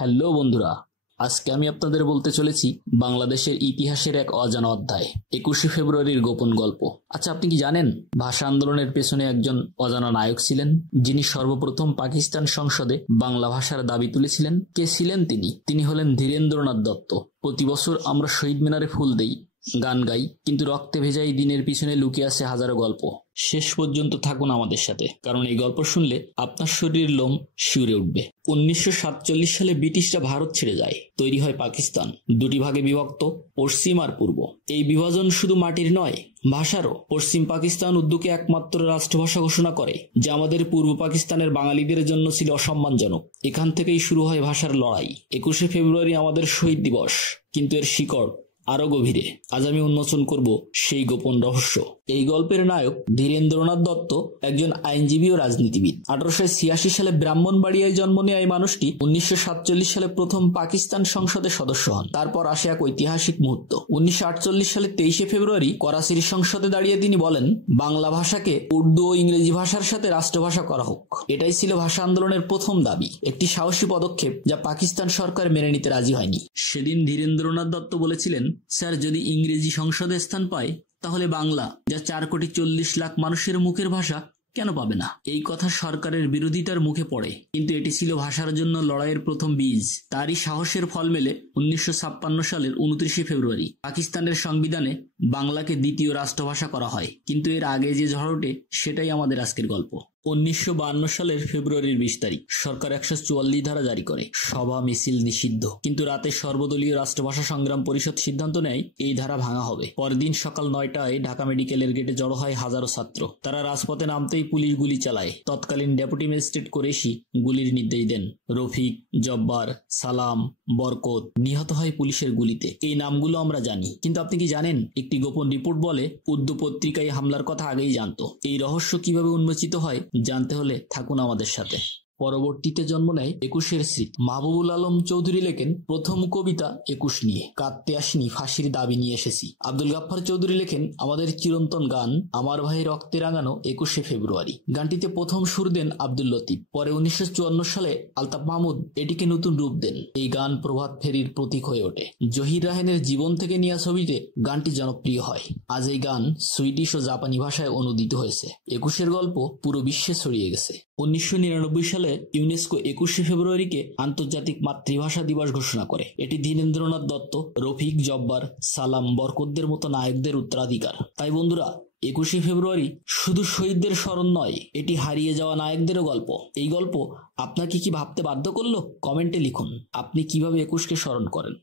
Hello বন্ধুরা, আজকে আমি আপনাদের বলতে চলেছি বাংলাদেশের ইতিহাসের এক অজানা অধ্যায়, 21শে ফেব্রুয়ারির গোপন গল্প। আচ্ছা, আপনি কি জানেন ভাষা আন্দোলনের পেছনে একজন অজানা নায়ক ছিলেন, যিনি সর্বপ্রথম পাকিস্তান সংসদে বাংলা ভাষার দাবি তুলেছিলেন? কে ছিলেন তিনি? তিনি হলেন ধীরেন্দ্রনাথ দত্ত। প্রতি বছর আমরা শহীদ মিনারে ফুল দেই, গান গাই, কিন্তু রক্তে ভেজা এই দিনের পিছনে লুকিয়ে আছে হাজারো গল্প। শেষ পর্যন্ত থাকুন আমাদের সাথে, কারণ এই গল্প শুনলে আপনার শরীরের লোম শিউরে উঠবে। 1947 সালে ব্রিটিশরা ভারত ছেড়ে যায়, তৈরি হয় পাকিস্তান, দুটি ভাগে বিভক্ত, পশ্চিম আর পূর্ব। এই বিভাজন শুধু মাটির নয়, ভাষারও। পশ্চিম পাকিস্তান উর্দুকে একমাত্র রাষ্ট্রভাষা ঘোষণা করে, যা আমাদের পূর্ব পাকিস্তানের বাঙালিদের জন্য ছিল অসম্মানজনক। এখান থেকেই শুরু হয় ভাষার লড়াই। 21শে ফেব্রুয়ারি আমাদের শহীদ দিবস, কিন্তু এর শিকড় আরো গভীরে। আজ আমি উন্মোচন করব সেই গোপন রহস্য। এই গল্পের নায়ক ধীরেন্দ্রনাথ দত্ত একজন আইনজীবী ও রাজনীতিবিদ। 1886 সালে ব্রাহ্মণবাড়িয়ায় জন্ম নেওয়া এই মানুষটি 1947 সালে প্রথম পাকিস্তান সংসদের সদস্য হন। তারপর আসে এক ঐতিহাসিক মুহূর্ত। 1948 সালে 23শে ফেব্রুয়ারি করাচির সংসদে দাঁড়িয়ে তিনি বলেন, বাংলা ভাষাকে উর্দু ও ইংরেজি ভাষার সাথে রাষ্ট্রভাষা করা হোক। এটাই ছিল ভাষা আন্দোলনের প্রথম দাবি, একটি সাহসী পদক্ষেপ যা পাকিস্তান সরকার মেনে নিতে রাজি হয়নি। সেদিন ধীরেন্দ্রনাথ দত্ত বলেছিলেন, স্যার, যদি ইংরেজি সংসদে স্থান পায়, তাহলে বাংলা, যা 4,40,00,000 মানুষের মুখের ভাষা, কেন পাবে না? এই কথা সরকারের বিরোধিতার মুখে পড়ে, কিন্তু এটি ছিল ভাষার জন্য লড়াইয়ের প্রথম বীজ। তারই সাহসের ফল মেলে 1956 সালের 29শে ফেব্রুয়ারি। পাকিস্তানের সংবিধানে বাংলাকে দ্বিতীয় রাষ্ট্রভাষা করা হয়, কিন্তু এর আগে যে ঝড় ওঠে সেটাই আমাদের আজকের গল্প। 1952 সালের ফেব্রুয়ারির 20 তারিখ সরকার 144 ধারা জারি করে, সভা মিছিল নিষিদ্ধ। কিন্তু রাতে সর্বদলীয় রাষ্ট্রভাষা সংগ্রাম পরিষদ সিদ্ধান্ত নেয় এই ধারা ভাঙা হবে। পরদিন সকাল 9টায় ঢাকা মেডিকেলের গেটে জড়ো হয় হাজারো ছাত্র। তারা রাজপথে নামতেই পুলিশ গুলি চালায়। তৎকালীন ডেপুটি ম্যাজিস্ট্রেট কুরেশি গুলির নির্দেশ দেন। রফিক, জব্বার, সালাম, বরকত নিহত হয় পুলিশের গুলিতে। এই নামগুলো আমরা জানি, কিন্তু আপনি কি জানেন একটি গোপন রিপোর্ট বলে উর্দু পত্রিকায় হামলার কথা আগেই জানতো। এই রহস্য কিভাবে উন্মোচিত হয় জানতে হলে থাকুন আমাদের সাথে। পরবর্তীতে জন্ম নেয় 21-এর স্মৃতি। মাহবুবুল আলম চৌধুরী লেখেন প্রথম কবিতা 21 নিয়ে, কাঁদতে আসিনি, ফাঁসির দাবি নিয়ে এসেছি। আব্দুল গাফফার চৌধুরী লেখেন আমাদের চিরন্তন গান, আমার ভাই রক্তে রাঙানো 21শে ফেব্রুয়ারি। গানটিতে প্রথম সুর দেন আব্দুল লতিফ। পরে 1954 সালে আলতাফ মাহমুদ এটিকে নতুন রূপ দেন। এই গান প্রভাত ফেরির প্রতীক হয়ে ওঠে। জহির রায়হানের জীবন থেকে নেওয়া ছবিতে গানটি জনপ্রিয় হয়। আজ এই গান সুইডিশ ও জাপানি ভাষায় অনুদিত হয়েছে। 21-এর গল্প পুরো বিশ্বে ছড়িয়ে গেছে। 1999 সালে ইউনেস্কো 21শে ফেব্রুয়ারিকে আন্তর্জাতিক মাতৃভাষা দিবস ঘোষণা করে। এটি ধীরেন্দ্রনাথ দত্ত, রফিক, জব্বার, সালাম, বরকতদের মতো নায়কদের উত্তরাধিকার। তাই বন্ধুরা, 21শে ফেব্রুয়ারি শুধু শহীদদের স্মরণ নয়, এটি হারিয়ে যাওয়া নায়কদেরও গল্প। এই গল্প আপনাকে কি ভাবতে বাধ্য করলো? কমেন্টে লিখুন আপনি কিভাবে 21কে স্মরণ করেন।